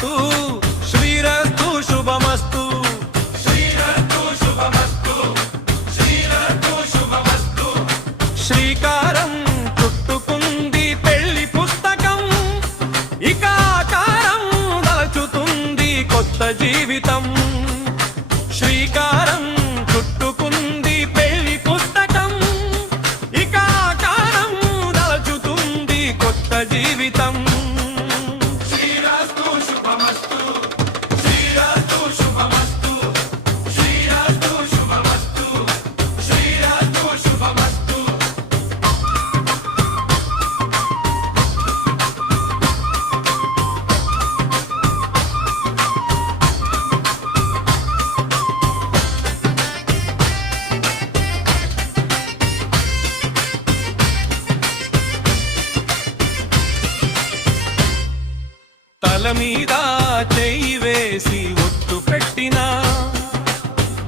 శుభమస్తు శ్రీరస్తు శుభమస్తు శ్రీరస్తు శుభమస్తు శ్రీరస్తు శుభమస్తు శ్రీకారం చుట్టుకుంది పెళ్లి పుస్తకం ఇక ఆకారం దాచుతుంది కొత్త జీవితం శ్రీకారం చుట్టుకుంది పెళ్లి పుస్తకం ఇక ఆకారం దాచుతుంది కొత్త జీవితం శ్రీరస్తు శుభమస్తు శ్రీరస్తు శుభమస్తు శ్రీరస్తు శుభమస్తు శ్రీరస్తు శుభమస్తు తల మీద చెయ్యి వేసి ఒట్టు పెట్టినా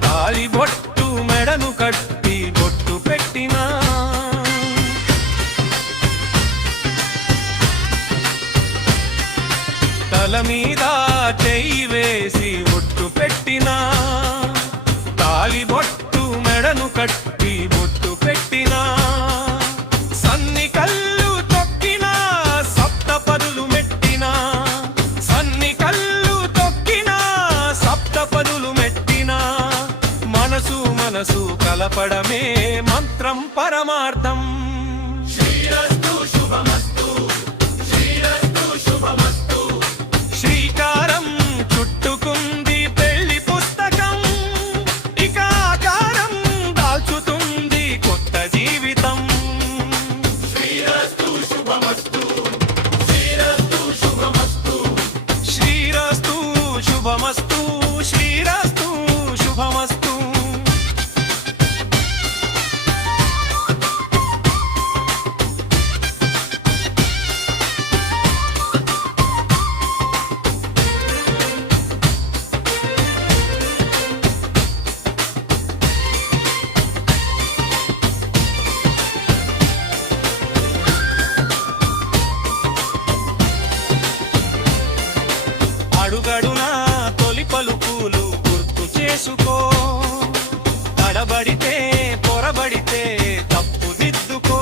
తాళి బొట్టు మెడను కట్టి బొట్టు పెట్టినా తల మీద చెయ్యి వేసి ఒట్టు పెట్టినా తాళి బొట్టు మెడను కట్టి బొట్టు పెట్టినా సన్ని కళ్ళు తొక్కినా సప్త పదులు మెట్టినా సన్ని కళ్ళు తొక్కినా సప్త పదులు మెట్టినా మనసు మనసు కలపడమే మంత్రం పరమార్థం శ్రీరస్తు శుభమస్తు శ్రీరస్తు శుభమస్తు శ్రీకారం చుట్టుకుంది పెళ్లి పుస్తకం ఇక ఆకారం దాల్చుతుంది కొత్త జీవితం శ్రీరస్తు శుభమస్తు శ్రీరస్తు శుభమస్తు శ్రీరస్తు శుభమస్తు శ్రీరస్తు శుభమస్తు అడుగడునా తొలి పలుకులు గుర్తు చేసుకో తడబడితే పొరబడితే తప్పు దిద్దుకో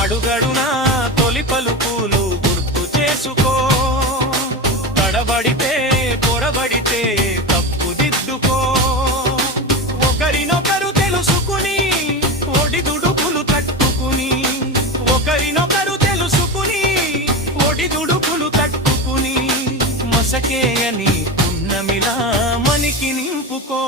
అడుగడునా తొలి పలుకులు గుర్తు చేసుకో తడబడితే పొరబడితే తప్పు దిద్దుకో ఒకరినొకరు తెలుసుకుని ఒడిదుడుకులు తట్టుకుని ఒకరినొకరు తెలుసుకుని ఒడిదుడుకులు తట్టుకుని మసకేయని పున్నమిలా మనికి నింపుకో